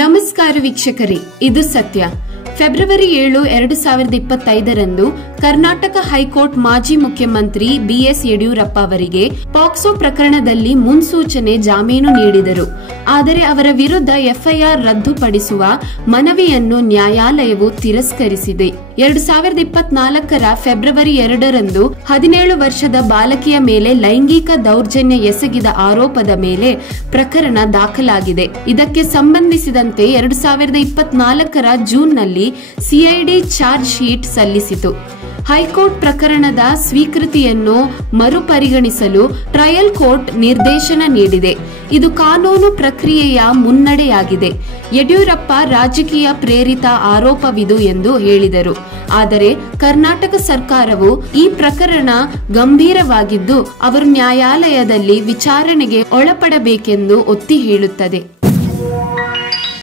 ನಮಸ್ಕಾರ ವೀಕ್ಷಕರೇ, ಇದು ಸತ್ಯ. ಫೆಬ್ರವರಿ 7, 2025ರಂದು ಕರ್ನಾಟಕ ಹೈಕೋರ್ಟ್ ಮಾಜಿ ಮುಖ್ಯಮಂತ್ರಿ ಬಿಎಸ್ ಯಡಿಯೂರಪ್ಪ ಅವರಿಗೆ ಪಾಕ್ಸೋ ಪ್ರಕರಣದಲ್ಲಿ ಮುನ್ಸೂಚನೆ ಜಾಮೀನು ನೀಡಿದರು. ಆದರೆ ಅವರ ವಿರುದ್ಧ ಎಫ್ಐಆರ್ ರದ್ದುಪಡಿಸುವ ಮನವಿಯನ್ನು ನ್ಯಾಯಾಲಯವು ತಿರಸ್ಕರಿಸಿದೆ. 2024ರ ಫೆಬ್ರವರಿ 2ರಂದು 17 ವರ್ಷದ ಬಾಲಕಿಯ ಮೇಲೆ ಲೈಂಗಿಕ ದೌರ್ಜನ್ಯ ಎಸಗಿದ ಆರೋಪದ ಮೇಲೆ ಪ್ರಕರಣ ದಾಖಲಾಗಿದೆ. ಇದಕ್ಕೆ ಸಂಬಂಧಿಸಿದಂತೆ 2024ರ ಜೂನ್ನಲ್ಲಿ ಸಿಐಡಿ ಚಾರ್ಜ್ ಶೀಟ್ ಸಲ್ಲಿಸಿತು. ಹೈಕೋರ್ಟ್ ಪ್ರಕರಣದ ಸ್ವೀಕೃತಿಯನ್ನು ಮರುಪರಿಗಣಿಸಲು ಟ್ರಯಲ್ ಕೋರ್ಟ್ ನಿರ್ದೇಶನ ನೀಡಿದೆ. ಇದು ಕಾನೂನು ಪ್ರಕ್ರಿಯೆಯ ಮುನ್ನಡೆಯಾಗಿದೆ. ಯಡಿಯೂರಪ್ಪ ರಾಜಕೀಯ ಪ್ರೇರಿತ ಆರೋಪವಿದು ಎಂದು ಹೇಳಿದರು. ಆದರೆ ಕರ್ನಾಟಕ ಸರ್ಕಾರವು ಈ ಪ್ರಕರಣ ಗಂಭೀರವಾಗಿದ್ದು ಅವರು ನ್ಯಾಯಾಲಯದಲ್ಲಿ ವಿಚಾರಣೆಗೆ ಒಳಪಡಬೇಕೆಂದು ಒತ್ತಿ ಹೇಳುತ್ತದೆ.